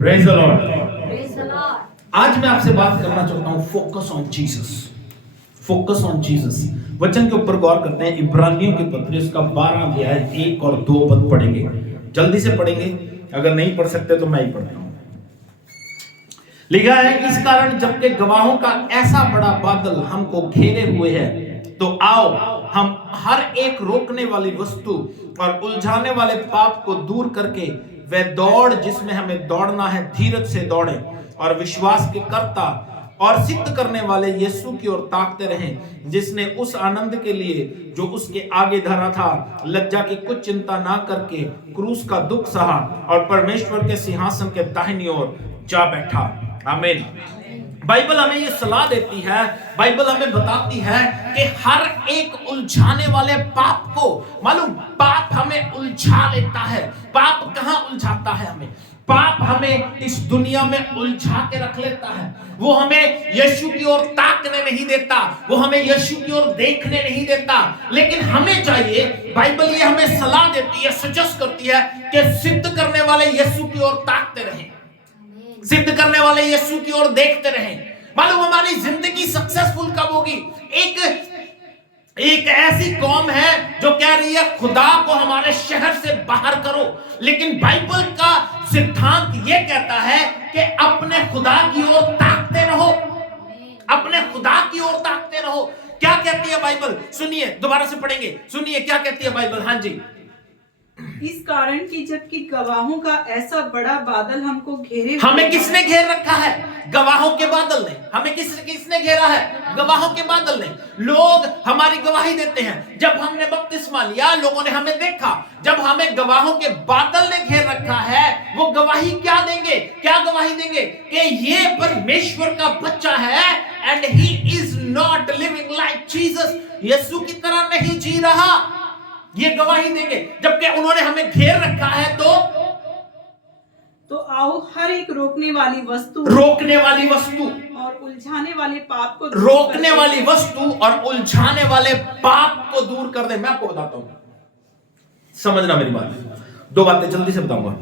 Praise the Lord. Praise the Lord. आज मैं आपसे बात करना चाहता हूं focus on Jesus. Focus on Jesus वचन के ऊपर गौर करते हैं। इब्रानियों की पत्री उसका 12 अध्याय 1 और 2 पद पढ़ेंगे। जल्दी से पढ़ेंगे, अगर नहीं पढ़ सकते तो मैं ही पढ़ता हूं। लिखा है, इस कारण जबकि गवाहों का ऐसा बड़ा बादल हमको घेरे हुए है, तो आओ हम हर एक रोकने वाली वस्तु और उलझाने वाले पाप को दूर करके वह दौड़ जिसमें हमें दौड़ना है धीरज से दौड़े और विश्वास के कर्ता और सिद्ध करने वाले यीशु की ओर ताकते रहें, जिसने उस आनंद के लिए जो उसके आगे धरा था लज्जा की कुछ चिंता ना करके क्रूस का दुख सहा और परमेश्वर के सिंहासन के दाहिनी ओर जा बैठा। आमीन। बाइबल हमें ये सलाह देती है, बाइबल हमें बताती है कि हर एक उलझाने वाले पाप को, मालूम, पाप हमें उलझा लेता है। पाप कहां उलझाता है हमें? पाप हमें इस दुनिया में उलझा के रख लेता है। वो हमें यीशु की ओर ताकने नहीं देता, वो हमें यीशु की ओर देखने नहीं देता। लेकिन हमें चाहिए, बाइबल ये हमें सलाह देती है, सजेस्ट करती है कि सिद्ध करने वाले यीशु की ओर ताकते रहें, सिद्ध करने वाले यीशु की ओर देखते रहें। मालूम, हमारी जिंदगी सक्सेसफुल कब होगी? एक ऐसी कौम है जो कह रही है खुदा को हमारे शहर से बाहर करो, लेकिन बाइबल का सिद्धांत यह कहता है कि अपने खुदा की ओर ताकते रहो, अपने खुदा की ओर ताकते रहो। क्या कहती है बाइबल? सुनिए, दोबारा से पढ़ेंगे, सुनिए क्या कहती है बाइबल। हाँ जी। इस कारण कि जबकि गवाहों का ऐसा बड़ा बादल हमको घेरे, हमें किसने घेर रखा है? गवाहों के बादल ने। हमें किसने घेरा है? गवाहों के बादल ने। लोग हमारी गवाही देते हैं। जब हमने बपतिस्मा लिया, लोगों ने हमें देखा। जब हमें गवाहों के बादल ने घेर रखा है, वो गवाही क्या देंगे? क्या गवाही देंगे? कि ये परमेश्वर का बच्चा है and he is not living like Jesus. यीशु की तरह नहीं जी रहा। ये गवाही देंगे। जबकि उन्होंने हमें घेर रखा है, तो आओ हर एक रोकने वाली वस्तु और उलझाने वाले पाप को रोकने वाली वस्तु और उलझाने वाले पाप को दूर कर दे। मैं आपको बताता हूं, समझना मेरी बात। दो बातें जल्दी से बताऊंगा।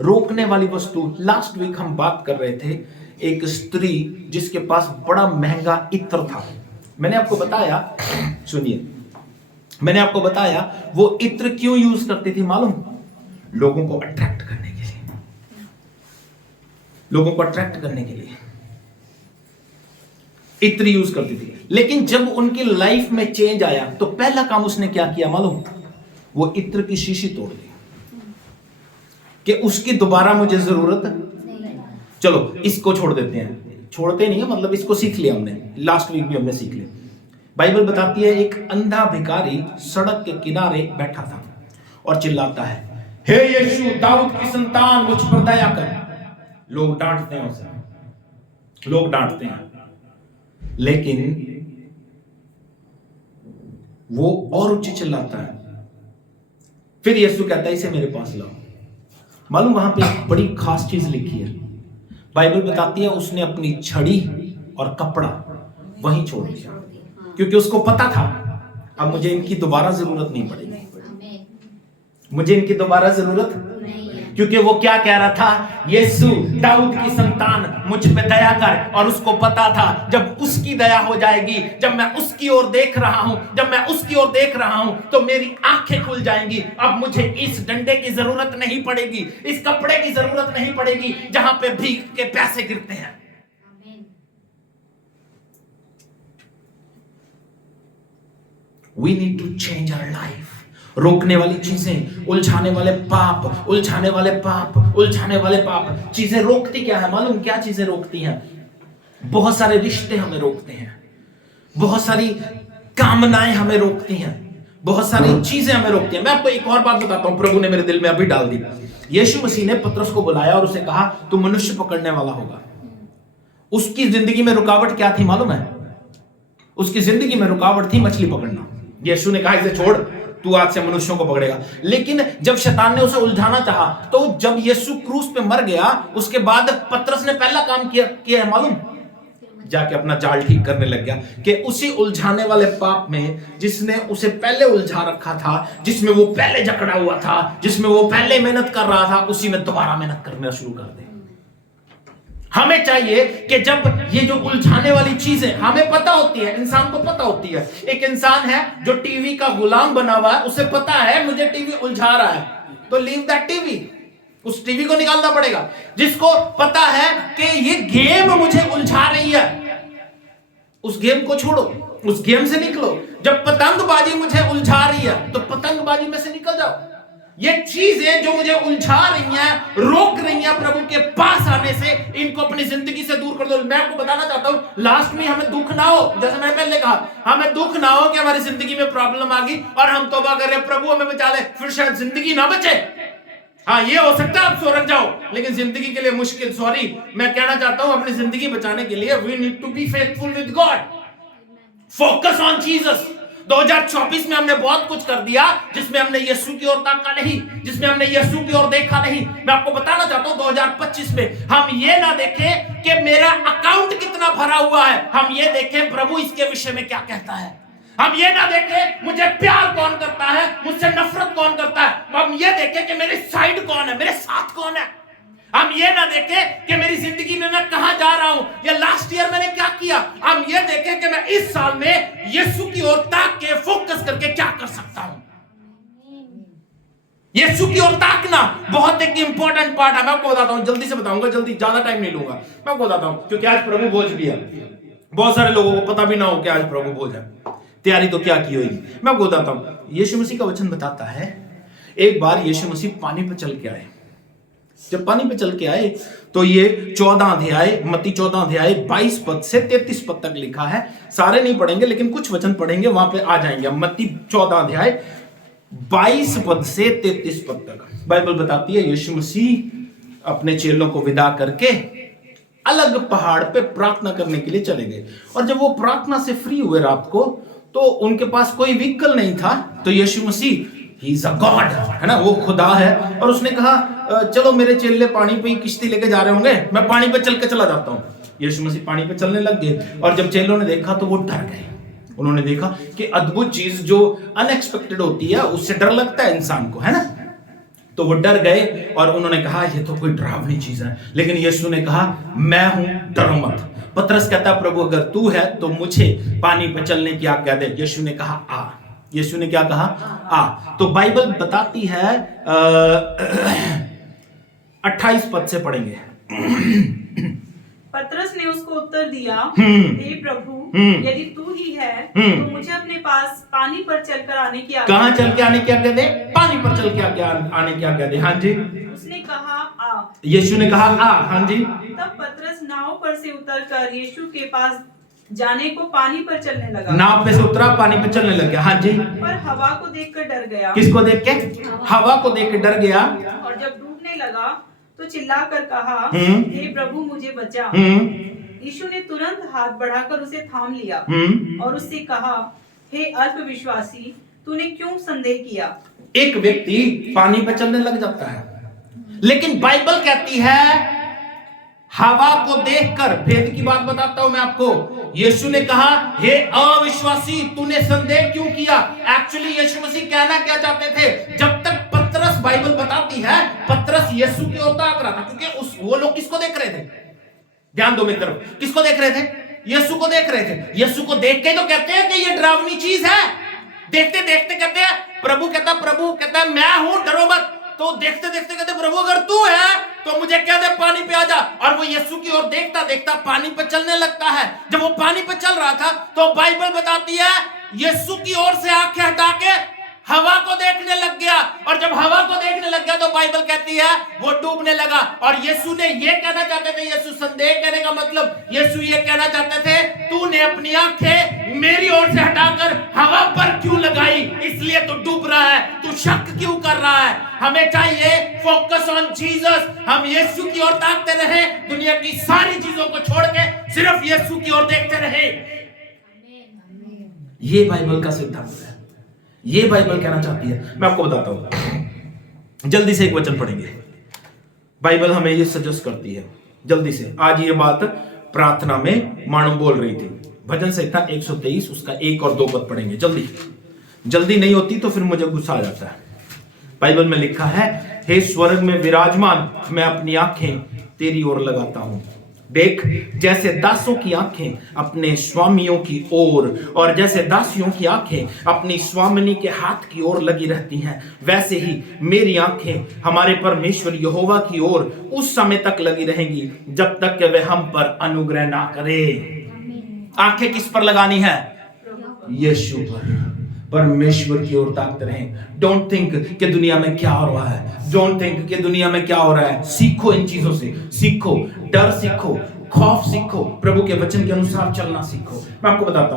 रोकने वाली वस्तु, लास्ट वीक हम बात कर रहे थे एक स्त्री जिसके पास बड़ा महंगा इत्र था। मैंने आपको बताया, सुनिए, मैंने आपको बताया वो इत्र क्यों यूज करती थी मालूम? लोगों को अट्रैक्ट करने के लिए, लोगों को अट्रैक्ट करने के लिए इत्र यूज करती थी। लेकिन जब उनकी लाइफ में चेंज आया तो पहला काम उसने क्या किया मालूम? वो इत्र की शीशी तोड़ दी कि उसकी दोबारा मुझे जरूरत। चलो इसको छोड़ देते हैं, छोड़ते नहीं है मतलब इसको सीख लिया हमने, लास्ट वीक भी हमने सीख लिया। बाइबल बताती है एक अंधा भिखारी सड़क के किनारे बैठा था और चिल्लाता है, हे यीशु दाऊद की संतान मुझ पर दया कर। लोग डांटते हैं उसे, लोग डांटते हैं, लेकिन वो और ऊंची चिल्लाता है। फिर यीशु कहता है इसे मेरे पास लाओ। मालूम वहां पे एक बड़ी खास चीज लिखी है। बाइबल बताती है उसने अपनी छड़ी और कपड़ा वहीं छोड़ दिया, क्योंकि उसको पता था अब मुझे इनकी दोबारा जरूरत नहीं पड़ेगी, मुझे इनकी दोबारा जरूरत नहीं। क्योंकि वो क्या कह रहा था? यीशु दाऊद की संतान मुझ पे दया कर। और उसको पता था जब उसकी दया हो जाएगी, जब मैं उसकी ओर देख रहा हूं, जब मैं उसकी ओर देख रहा हूं तो मेरी आंखें खुल जाएंगी। अब मुझे इस डंडे की जरूरत नहीं पड़ेगी, इस कपड़े की जरूरत नहीं पड़ेगी जहां पे भीख के पैसे गिरते हैं। We need to change our life. रोकने वाली चीजें, उलझाने वाले पाप, उलझाने वाले पाप, उलझाने वाले पाप। चीजें रोकती क्या है मालूम? क्या चीजें रोकती हैं? बहुत सारे रिश्ते हमें रोकते हैं, बहुत सारी कामनाएं हमें रोकती हैं, बहुत सारी चीजें हमें रोकती हैं। मैं आपको एक और बात बताता हूं, प्रभु ने मेरे दिल में अभी डाल दी। यीशु मसीह ने पतरस को बुलाया और उसे कहा तू मनुष्य पकड़ने वाला होगा। उसकी जिंदगी में रुकावट क्या थी मालूम है? उसकी जिंदगी में रुकावट थी मछली पकड़ना। यीशु ने कहा इसे छोड़, तू आज से मनुष्यों को पकड़ेगा। लेकिन जब शैतान ने उसे उलझाना चाहा, तो जब यीशु क्रूस पे मर गया, उसके बाद पतरस ने पहला काम किया है मालूम? जाके अपना जाल ठीक करने लग गया कि उसी उलझाने वाले पाप में जिसने उसे पहले उलझा रखा था, जिसमें वो पहले जकड़ा हुआ था, जिसमें वो पहले मेहनत कर रहा था, उसी में दोबारा मेहनत करना शुरू कर दे। हमें चाहिए कि जब ये जो उलझाने वाली चीजें हमें पता होती है, इंसान को पता होती है। एक इंसान है जो टीवी का गुलाम बना हुआ है, उसे पता है मुझे टीवी उलझा रहा है, तो लीव दैट टीवी, उस टीवी को निकालना पड़ेगा। जिसको पता है कि ये गेम मुझे उलझा रही है, उस गेम को छोड़ो, उस गेम से निकलो। जब पतंगबाजी मुझे उलझा रही है तो पतंगबाजी में से निकल जाओ। ये चीजें जो मुझे उलझा रही हैं, रोक रही हैं प्रभु के पास आने से, इनको अपनी जिंदगी से दूर कर दो। मैं आपको बताना चाहता हूं, लास्ट में हमें दुख ना हो, जैसे मैंने पहले कहा, हमें दुख ना हो कि हमारी जिंदगी में प्रॉब्लम आ गई और हम तौबा कर रहे हैं प्रभु हमें बचा ले, फिर शायद जिंदगी ना बचे। हाँ, ये हो सकता है आप स्वर्ग जाओ, लेकिन जिंदगी के लिए मुश्किल। सॉरी, मैं कहना चाहता हूं अपनी जिंदगी बचाने के लिए we need to be faithful with God, focus on Jesus. 2024 में हमने बहुत कुछ कर दिया जिसमें हमने यीशु की ओर ताका नहीं, जिसमें हमने यीशु की ओर देखा नहीं। मैं आपको बताना चाहता हूं 2025 में हम ये ना देखें कि मेरा अकाउंट कितना भरा हुआ है, हम ये देखें प्रभु इसके विषय में क्या कहता है। हम ये ना देखें मुझे प्यार कौन करता है, मुझसे नफरत कौन करता है। हम ये देखें कि मेरे साइड कौन है, मेरे साथ कौन है। हम ये ना देखें कि मेरी जिंदगी में मैं कहां जा रहा हूं या लास्ट ईयर मैंने क्या किया। हम ये देखें कि मैं इस साल में यीशु की ओर ताक के फोकस करके क्या कर सकता हूं। यीशु की ओर ताकना बहुत एक इंपॉर्टेंट पार्ट है। मैं आपको बताता हूं, जल्दी से बताऊंगा, जल्दी, ज्यादा टाइम नहीं लूंगा। मैं आपको बताता हूं क्योंकि आज प्रभु भोज भी है, बहुत सारे लोगों को पता भी ना हो कि आज प्रभु भोज है, तैयारी तो क्या की होगी। मैं आपको बताता हूं, यीशु मसीह का वचन बताता है एक बार यीशु मसीह पानी पर चल के आए। जब पानी पे चल के आए तो ये 14 अध्याय, मत्ती 14 अध्याय 22 पद से 33 पद तक लिखा है। सारे नहीं पढ़ेंगे लेकिन कुछ वचन पढ़ेंगे, वहां पे आ जाएंगे। मत्ती 14 अध्याय 22 पद से 33 पद तक बाइबल बताती है यीशु मसीह अपने चेलों को विदा करके अलग पहाड़ पे प्रार्थना करने के लिए चले गए। और जब वो प्रार्थना से फ्री हुए रात को, तो उनके पास कोई व्हीकल नहीं था। तो यीशु मसीह, ही इज अ गॉड, है ना, वो खुदा है, और उसने कहा चलो मेरे चेले पानी पे ही किश्ती लेके जा रहे होंगे, मैं पानी पे चल के चला जाता हूं। यीशु मसीह पानी पे चलने लग गए और जब चेलों ने देखा तो वो डर गए। उन्होंने देखा कि अद्भुत चीज जो अनएक्सपेक्टेड होती है उससे डर लगता है इंसान को, है ना। तो वो डर गए और उन्होंने कहा ये तो कोई डरावनी चीज है। लेकिन यीशु ने कहा मैं हूं, डरो मत। पतरस कहता प्रभु अगर तू है तो मुझे पानी पे चलने की आज्ञा दे। यीशु ने कहा आ। यीशु ने क्या कहा? आ। तो बाइबल बताती है 28 पद से पढ़ेंगे। पतरस ने उसको उत्तर दिया, हे प्रभु, यदि तू ही है तो मुझे अपने पास पानी पर चलकर आने की आज्ञा। कहां चल के आने की आज्ञा दे? पानी पर चल के आने की आज्ञा दे। हाँ जी। उसने कहा आ। यीशु ने कहा आ। हाँ जी। तब पतरस नाव पर से उतरकर यीशु के पास जाने को पानी पर चलने लगा। नाव पे से उतरा, पानी पे चलने लग गया। हाँ जी। पर हवा को देखकर डर गया। किसको देख के? हवा को देख के डर गया। और जब डूबने लगा तो चिल्लाकर कहा, हे प्रभु मुझे बचा। यीशु ने तुरंत हाथ बढ़ाकर उसे थाम लिया और उससे कहा, हे अल्पविश्वासी, तूने क्यों संदेह किया। एक व्यक्ति पानी पे चलने लग जाता है, लेकिन बाइबल कहती है हवा को देखकर, भेद की बात बताता हूं मैं आपको, यीशु ने कहा हे अविश्वासी तूने संदेह क्यों किया। एक्चुअली यीशु मसीह कहना क्या चाहते थे? जब तक पतरस, बाइबल बताती है पतरस यीशु की ओर ताक रहा था, क्योंकि वो लोग किसको देख रहे थे? ध्यान दो मित्रों, किसको देख रहे थे? यीशु को देख रहे थे। यीशु को देख के तो कहते हैं कि ये डरावनी चीज है। देखते देखते कहते हैं, प्रभु कहता है मैं हूं, डरो मत। तो देखते देखते कहते प्रभु अगर तू है तो मुझे कह दे पानी पे आ जा। और वो यीशु की ओर देखता देखता पानी पे चलने लगता है। जब वो पानी पे चल रहा था तो बाइबल बताती है यीशु की ओर से आंखें हटा के हवा को देखने लग गया। और जब हवा को देखने लग गया तो बाइबल कहती है वो डूबने लगा। और यीशु ने ये कहना चाहते थे, यीशु संदेह कहने का मतलब यीशु ये कहना चाहते थे तूने अपनी आंखें मेरी ओर से हटाकर हवा पर क्यों लगाई, इसलिए तो डूब रहा है, तू शक क्यों कर रहा है। हमें चाहिए फोकस ऑन जीसस। हम यीशु की ओर ताकते रहे, दुनिया की सारी चीजों को छोड़ के सिर्फ यीशु की ओर देखते रहे। ये बाइबल का सिद्धांत है, ये बाइबल कहना चाहती है। मैं आपको बताता हूं, जल्दी से एक वचन पढ़ेंगे। बाइबल हमें ये सजेस्ट करती है जल्दी से। आज ये बात प्रार्थना में मानो बोल रही थी। भजन संहिता 123 उसका 1 और 2 पद पढ़ेंगे। जल्दी नहीं होती तो फिर मुझे गुस्सा आ जाता है। बाइबल में लिखा है हे स्वर्ग में विराजमान, मैं अपनी आंखें तेरी ओर लगाता हूं। देख, जैसे दासों की आंखें अपने स्वामियों की ओर और जैसे दासियों की आंखें अपनी स्वामिनी के हाथ की ओर लगी रहती हैं, वैसे ही मेरी आंखें हमारे परमेश्वर यहोवा की ओर उस समय तक लगी रहेंगी जब तक कि वह हम पर अनुग्रह ना करे। आंखें किस पर लगानी है? यीशु पर, परमेश्वर की ओर ताकते रहें। डोंट थिंक कि दुनिया में क्या हो रहा है, डोंट थिंक कि दुनिया में क्या हो रहा है। सीखो इन चीजों से, सीखो, डर सीखो, खौफ सीखो, प्रभु के वचन के अनुसार चलना सीखो। मैं आपको बताता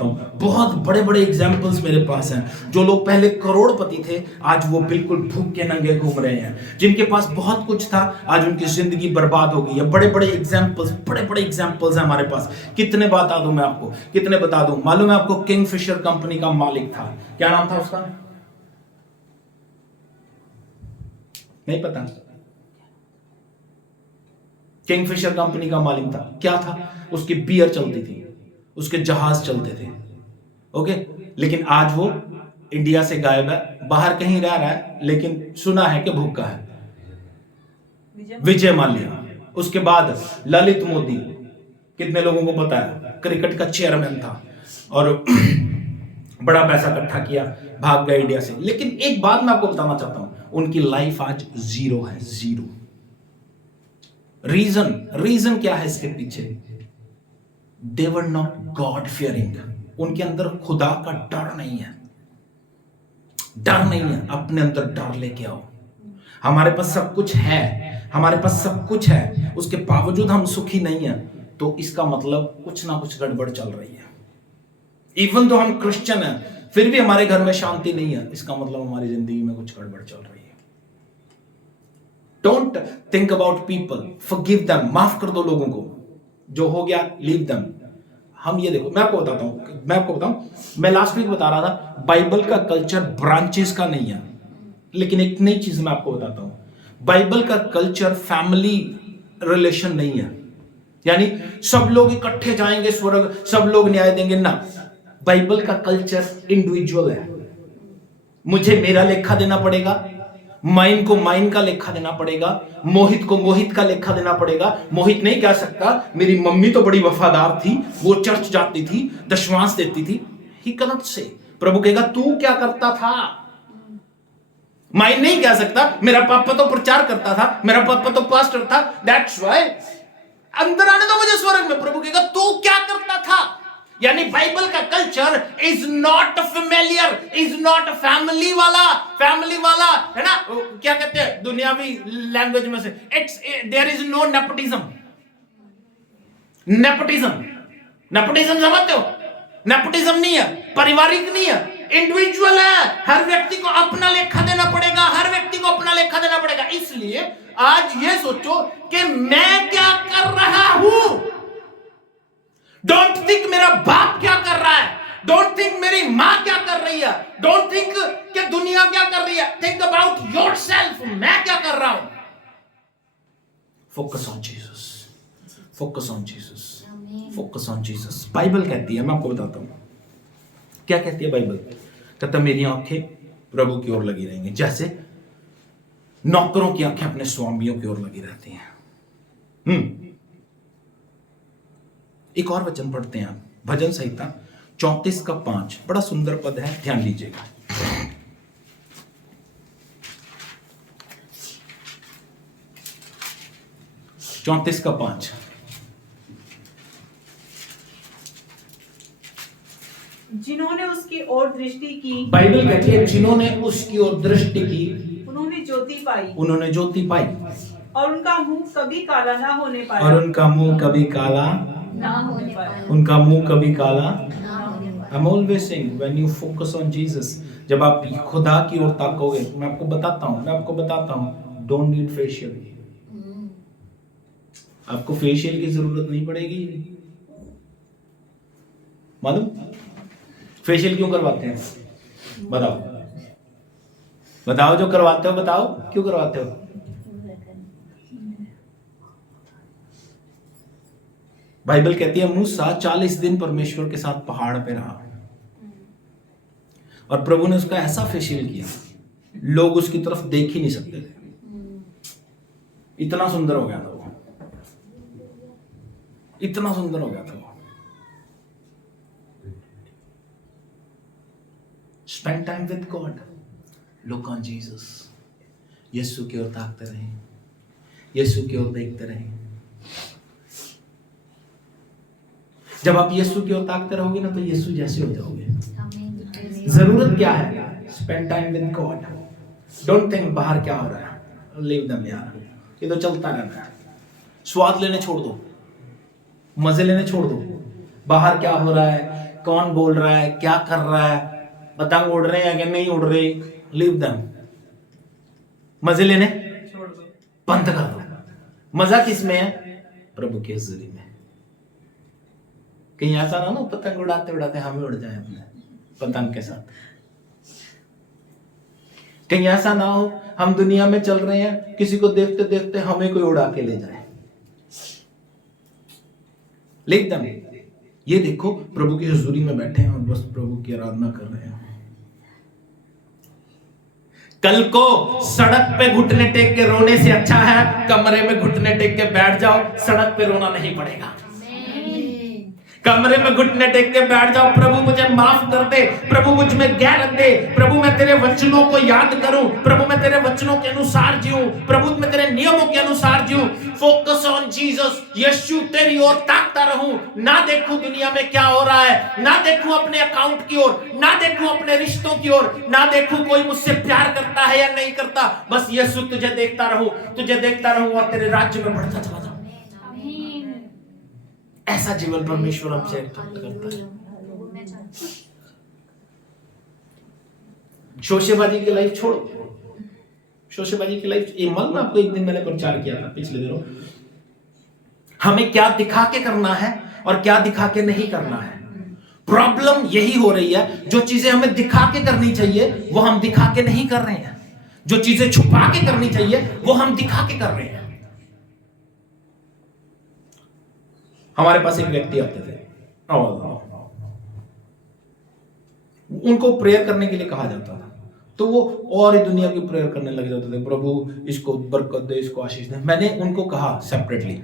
हूं, बहुत बड़े बड़े एग्जाम्पल्स मेरे पास हैं। जो लोग पहले करोड़पति थे, आज वो बिल्कुल भूखे नंगे घूम रहे हैं। जिनके पास बहुत कुछ था, आज उनकी जिंदगी बर्बाद हो गई है। बड़े बड़े एग्जाम्पल्स हैं हमारे पास। कितने बता दूं मैं आपको, कितने बता दूं? मालूम है आपको, किंगफिशर कंपनी का मालिक था, क्या नाम था उसका? नहीं पता? किंगफिशर कंपनी का मालिक था, क्या था? उसकी बियर चलती थी, उसके जहाज चलते थे, ओके। लेकिन आज वो इंडिया से गायब है, बाहर कहीं रह रहा है, लेकिन सुना है कि भूखा है। विजय माल्या, उसके बाद ललित मोदी, कितने लोगों को पता है? क्रिकेट का चेयरमैन था और बड़ा पैसा इकट्ठा किया, भाग गया इंडिया से। लेकिन एक बात मैं आपको बताना चाहता हूं, उनकी लाइफ आज जीरो है, जीरो। रीजन क्या है इसके पीछे? They were not God fearing. उनके अंदर खुदा का डर नहीं है, डर नहीं है। अपने अंदर डर लेके आओ। हमारे पास सब कुछ है, हमारे पास सब कुछ है, उसके बावजूद हम सुखी नहीं है, तो इसका मतलब कुछ ना कुछ गड़बड़ चल रही है। इवन तो हम क्रिश्चियन हैं, फिर भी हमारे घर में शांति नहीं है, इसका मतलब हमारी जिंदगी में कुछ गड़बड़ चल रही है। Don't think about people, forgive them, माफ कर दो लोगों को, जो हो गया लीव देम। हम ये देखो, मैं आपको बताऊं, मैं लास्ट वीक बता रहा था, बाइबल का कल्चर ब्रांचेस का नहीं है। लेकिन एक नई चीज मैं आपको बताता हूं, बाइबल का कल्चर फैमिली रिलेशन नहीं है। यानी सब लोग इकट्ठे जाएंगे स्वर्ग, सब लोग न्याय देंगे ना। बाइबल का कल्चर इंडिविजुअल है। मुझे मेरा लेखा देना पड़ेगा, माइन को माइन का लेखा देना पड़ेगा, मोहित को मोहित का लेखा देना पड़ेगा। मोहित नहीं कह सकता मेरी मम्मी तो बड़ी वफादार थी, वो चर्च जाती थी, दशमांश देती थी। ही कैनॉट से। प्रभु कहेगा तू क्या करता था? माइन नहीं कह सकता मेरा पापा तो प्रचार करता था, मेरा पापा तो पास्टर था, दैट्स व्हाई अंदर आने दो मुझे स्वर्ग में। प्रभु कहेगा तू क्या करता था? यानी बाइबल का culture is not familiar, is not family वाला है ना। क्या कहते हैं दुनियावी लैंग्वेज में से, it's there is no nepotism. Nepotism समझते हो? नेपोटिज्म नहीं है, पारिवारिक नहीं है, इंडिविजुअल है। हर व्यक्ति को अपना लेखा देना पड़ेगा, हर व्यक्ति को अपना लेखा देना पड़ेगा। इसलिए आज ये सोचो कि मैं क्या कर रहा हूं। डोंट थिंक मेरा बाप क्या कर रहा है, डोंट थिंक मेरी मां क्या कर रही है, डोंट थिंक कि दुनिया क्या कर रही है। थिंक अबाउट योरसेल्फ, मैं क्या कर रहा हूं। Focus on Jesus, focus on Jesus, focus on Jesus. Bible कहती है, मैं आपको बताता हूं क्या कहती है बाइबल। कहता मेरी आंखें प्रभु की ओर लगी रहेंगी, जैसे नौकरों की आंखें अपने स्वामियों की ओर लगी रहती हैं। एक और वचन पढ़ते हैं आप, भजन संहिता 34:5, बड़ा सुंदर पद है, ध्यान दीजिएगा। चौंतीस का 5। जिन्होंने उसकी ओर दृष्टि की, बाइबल कहती है जिन्होंने उसकी ओर दृष्टि की, उन्होंने ज्योति पाई, उन्होंने ज्योति पाई, और उनका मुंह कभी काला ना होने पाया, और उनका मुंह कभी काला ना होने पाया, उनका मुंह कभी काला। I'm always saying when you focus on Jesus, जब आप खुदा की ओर ताकोगे, मैं आपको बताता हूं, don't need facial, आपको फेशियल की जरूरत नहीं पड़ेगी। मालूम फेशियल क्यों करवाते हैं? बताओ जो करवाते हो, बताओ क्यों करवाते हो? बाइबल कहती है मूसा 40 दिन परमेश्वर के साथ पहाड़ पे रहा और प्रभु ने उसका ऐसा फेशियल किया, लोग उसकी तरफ देख ही नहीं सकते थे, इतना सुंदर हो गया था वो। इतना सुंदर हो गया था वो। Spend time with God, look on Jesus. यीशु की ओर ताकते रहें, यीशु की ओर देखते रहें। जब आप यीशु की ओर ताकते रहोगे ना तो यीशु जैसे हो जाओगे। जरूरत क्या है? Spend time with God. Don't think बाहर क्या हो रहा है, लीव देम यार, ये तो चलता रहता है। स्वाद लेने छोड़ दो, मजे लेने छोड़ दो। बाहर क्या हो रहा है, कौन बोल रहा है, क्या कर रहा है, पतंग उड़ रहे हैं कि नहीं उड़ रहे, लीव देम। मजे लेने छोड़ दो। बंद कर दो। मजा किस में है? प्रभु की हजूरी में। कहीं ऐसा ना पतंग उड़ाते उड़ाते हम ही उड़ जाए अपने पतंग के साथ। कहीं ऐसा ना हो हम दुनिया में चल रहे हैं, किसी को देखते देखते हमें कोई उड़ा के ले जाए। लिख दम, ये देखो प्रभु की हजूरी में बैठे हैं और बस प्रभु की आराधना कर रहे हैं। कल को सड़क पे घुटने टेक के रोने से अच्छा है कमरे में घुटने टेक के बैठ जाओ, सड़क पे रोना नहीं पड़ेगा। कमरे में घुटने टेक के बैठ जाओ, प्रभु मुझे माफ कर दे, प्रभु मुझ में गैरत दे, प्रभु मैं तेरे वचनों को याद करूं, प्रभु मैं तेरे वचनों के अनुसार जीऊं, प्रभु मैं तेरे नियमों के अनुसार जीऊं। Focus on Jesus. यीशु तेरी ओर ताकता रहूं, ना देखूं दुनिया में क्या हो रहा है, ना देखूं अपने अकाउंट की ओर, ना देखूं अपने रिश्तों की ओर, ना देखूं कोई मुझसे प्यार करता है या नहीं करता। बस यीशु तुझे देखता रहूं, तुझे देखता रहूं और तेरे राज्य में बढ़ता चला जाऊं। ऐसा जीवन परमेश्वर हमसे एक्सपेक्ट करता है। शोशेबाजी की लाइफ छोड़ो, शोशेबाजी की लाइफ। ये मन में आपको एक दिन मैंने प्रचार किया था पिछले दिनों, हमें क्या दिखा के करना है और क्या दिखा के नहीं करना है। प्रॉब्लम यही हो रही है, जो चीजें हमें दिखा के करनी चाहिए वो हम दिखा के नहीं कर रहे हैं, जो चीजें छुपा के करनी चाहिए वो हम दिखा के कर रहे हैं। हमारे पास एक व्यक्ति आते थे और उनको प्रेयर करने के लिए कहा जाता था, तो वो और ही दुनिया की प्रेयर करने लग जाते थे, प्रभु इसको बरकत दे, इसको आशीष दे। मैंने उनको कहा सेपरेटली,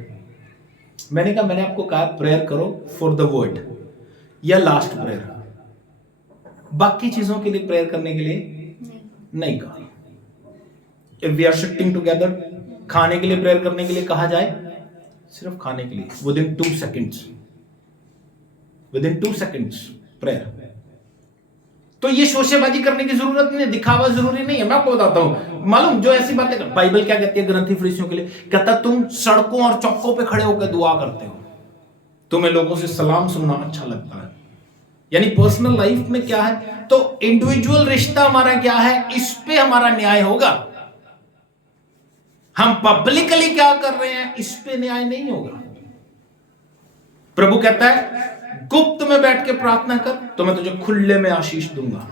मैंने आपको कहा प्रेयर करो फॉर द वर्ड या लास्ट प्रेयर, बाकी चीजों के लिए प्रेयर करने के लिए नहीं कहा। If we are sitting together, खाने के लिए प्रेयर करने के लिए कहा जाए, सिर्फ खाने के लिए विदिन 2 सेकंड्स प्रेयर। तो ये शोशेबाजी करने की जरूरत नहीं है, दिखावा जरूरी नहीं है। मैं आपको बताता हूं, मालूम जो ऐसी बातें कर, बाइबल क्या कहती है ग्रंथी फरीसियों के लिए, कहता तुम सड़कों और चौकों पे खड़े होकर दुआ करते हो, तुम्हें लोगों से सलाम सुनना अच्छा लगता है। यानी पर्सनल लाइफ में क्या है, तो इंडिविजुअल रिश्ता हमारा क्या है, इस पे हमारा न्याय होगा। हम पब्लिकली क्या कर रहे हैं इस पे न्याय नहीं होगा। प्रभु कहता है गुप्त में बैठ के प्रार्थना कर तो मैं तुझे खुले में आशीष दूंगा।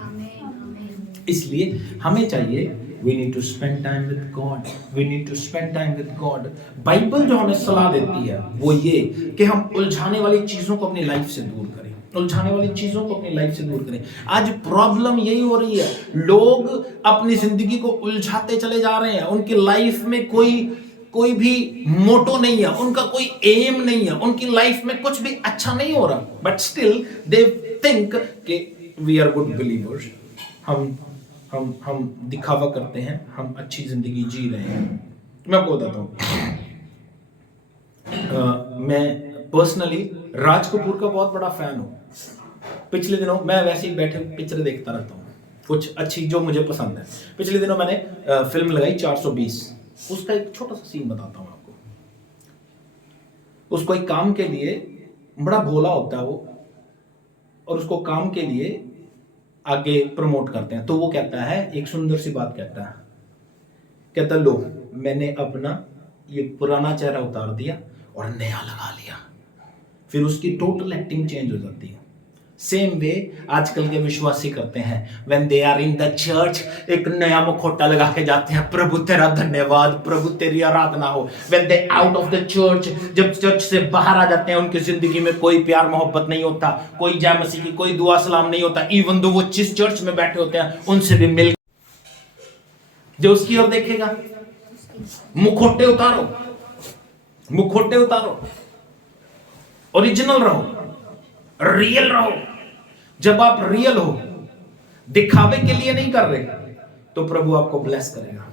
इसलिए हमें चाहिए, we need to spend time with God, we need to spend time with God। Bible जो हमें सलाह देती है वो ये कि हम उलझाने वाली चीजों को अपनी लाइफ से दूर करें, उलझाने वाली चीजों को अपनी लाइफ से दूर करें। आज प्रॉब्लम यही हो रही है, लोग अपनी जिंदगी को उलझाते चले जा रहे हैं, उनकी लाइफ में कोई भी मोटो नहीं है, उनका कोई एम नहीं है, उनकी लाइफ में कुछ भी अच्छा नहीं हो रहा, बट स्टिल दे थिंक कि वी आर गुड बिलीवर्स, हम दिखावा करते हैं, हम अच्छी जिंदगी जी रहे हैं। मैं आपको बताता हूँ, मैं पर्सनली राज कपूर का बहुत बड़ा फैन हूँ। पिछले दिनों मैं वैसे ही बैठे पिक्चर देखता रहता हूँ, कुछ अच्छी जो मुझे पसंद है। पिछले दिनों मैंने फिल्म लगाई 420, उसका एक छोटा सा सीन बताता हूँ आपको। उसको एक काम के लिए, बड़ा भोला होता है वो, और उसको काम के लिए आगे प्रमोट करते हैं। तो वो कहता है, एक सुंदर सी बात कहता लो मैंने अपना ये पुराना चेहरा उतार दिया और नया लगा लिया। फिर उसकी टोटल एक्टिंग चेंज हो जाती है। सेम वे आजकल के विश्वासी करते हैं, when they are in the church एक नया मुखौटा लगा के जाते हैं, प्रभु तेरा धन्यवाद, प्रभु तेरी आराधना हो। When they out of the church, जब चर्च से बाहर आ जाते हैं, उनकी जिंदगी में कोई प्यार मोहब्बत नहीं होता, कोई जय मसीह की कोई दुआ सलाम नहीं होता। इवन दो वो जिस चर्च में बैठे होते हैं उनसे भी मिल, जो उसकी ओर देखेगा, मुखौटे उतारो, मुखौटे उतारो। ओरिजिनल रहो, रियल रहो। जब आप रियल हो, दिखावे के लिए नहीं कर रहे, तो प्रभु आपको ब्लेस करेगा।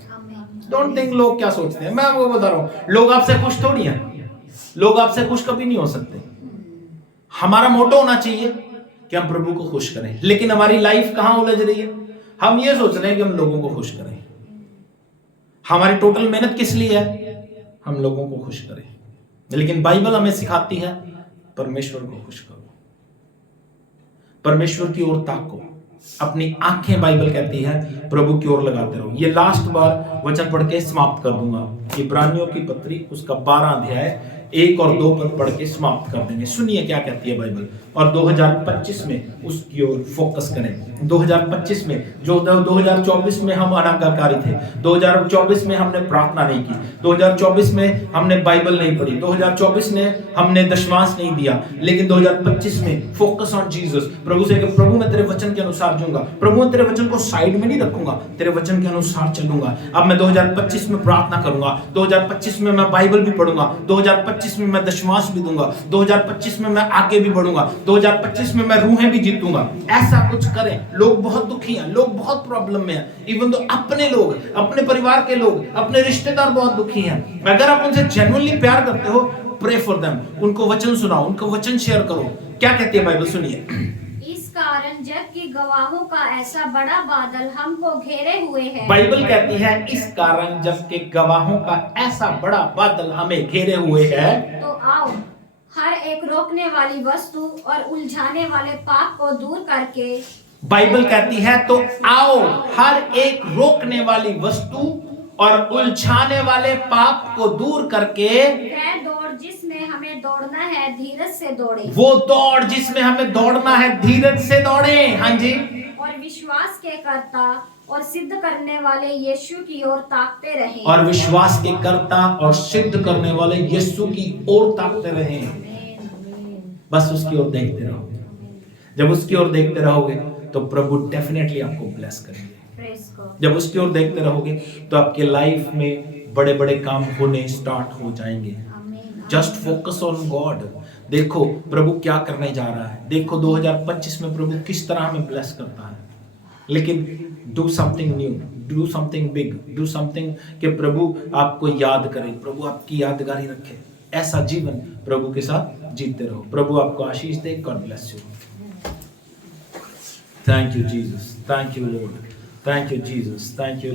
डोंट थिंक लोग क्या सोचते हैं। मैं आपको बता रहा हूं, लोग आपसे खुश थोड़ी हैं, लोग आपसे खुश कभी नहीं हो सकते। हमारा मोटो होना चाहिए कि हम प्रभु को खुश करें, लेकिन हमारी लाइफ कहां उलझ रही है? हम ये सोच रहे हैं कि हम लोगों को खुश करें। हमारी टोटल मेहनत किस लिए है? हम लोगों को खुश करें। लेकिन बाइबल हमें सिखाती है परमेश्वर को खुश करो, परमेश्वर की ओर ताको, अपनी आंखें बाइबल कहती है प्रभु की ओर लगाते रहो। ये लास्ट बार वचन पढ़ के समाप्त कर दूंगा। इब्रानियों की पत्री उसका 12 अध्याय 1 और 2 पद पढ़ के समाप्त कर देंगे। सुनिए क्या कहती है बाइबल, और 2025 में उसकी ओर फोकस करें। 2025 में जो 2024 में हम अनाज्ञाकारी थे, 2024 में हमने प्रार्थना नहीं की, 2024 में हमने बाइबल नहीं पढ़ी, 2024 में हमने दशमांश नहीं दिया, लेकिन 2025 में फोकस ऑन जीसस। प्रभु से कि प्रभु मैं तेरे वचन के अनुसार जीऊंगा, प्रभु मैं तेरे वचन को साइड में नहीं रखूंगा, तेरे वचन के अनुसार चलूंगा। अब मैं 2025 में प्रार्थना करूंगा, 2025 में मैं बाइबल भी पढ़ूंगा, 2025 में मैं दशमांश भी दूंगा, 2025 में मैं आगे भी बढ़ूंगा, 2025 में मैं रूहें भी जीतूंगा। ऐसा कुछ करें। लोग बहुत दुखी हैं, लोग बहुत प्रॉब्लम में हैं, इवन तो अपने लोग, अपने परिवार के लोग, अपने रिश्तेदार बहुत दुखी हैं। अगर आप उनसे जेन्युइनली प्यार करते हो, प्रे फॉर देम, उनको वचन सुनाओ, उनको वचन शेयर करो। क्या कहती है बाइबल, सुनिए। इस कारण जग की गवाहों का ऐसा बड़ा बादल हमको घेरे हुए है। बाइबल कहती है इस कारण जग के गवाहों का ऐसा बड़ा बादल हमें घेरे हुए है, तो आओ हर एक रोकने वाली वस्तु और उलझाने वाले पाप को दूर करके। बाइबल कहती है तो आओ हर एक रोकने वाली वस्तु और उलझाने वाले पाप को दूर करके वह दौड़ जिसमें हमें दौड़ना है धीरज से दौड़े। वो दौड़ जिसमें हमें दौड़ना है धीरज से दौड़े। हाँ जी। और विश्वास के कर्ता और सिद्ध करने वाले यीशु की ओर ताकते रहें। और विश्वास के कर्ता और सिद्ध करने वाले यीशु की ओर ताकते रहें। बस उसकी ओर देखते रहो। जब उसकी ओर देखते रहोगे तो प्रभु डेफिनेटली आपको ब्लेस करेंगे। जब उसकी ओर देखते रहोगे तो आपके लाइफ में बड़े बड़े काम होने स्टार्ट हो जाएंगे। Just focus on God. देखो प्रभु क्या करने जा रहा है, देखो 2025 में प्रभु किस तरह हमें ब्लेस करता है। लेकिन do something new, do something big, do something कि प्रभु आपको याद करे, प्रभु आपकी यादगारी रखे। ऐसा जीवन प्रभु के साथ जीते रहो। प्रभु आपको आशीष दे। God bless you. Thank you Jesus, thank you Lord, thank you Jesus, thank you.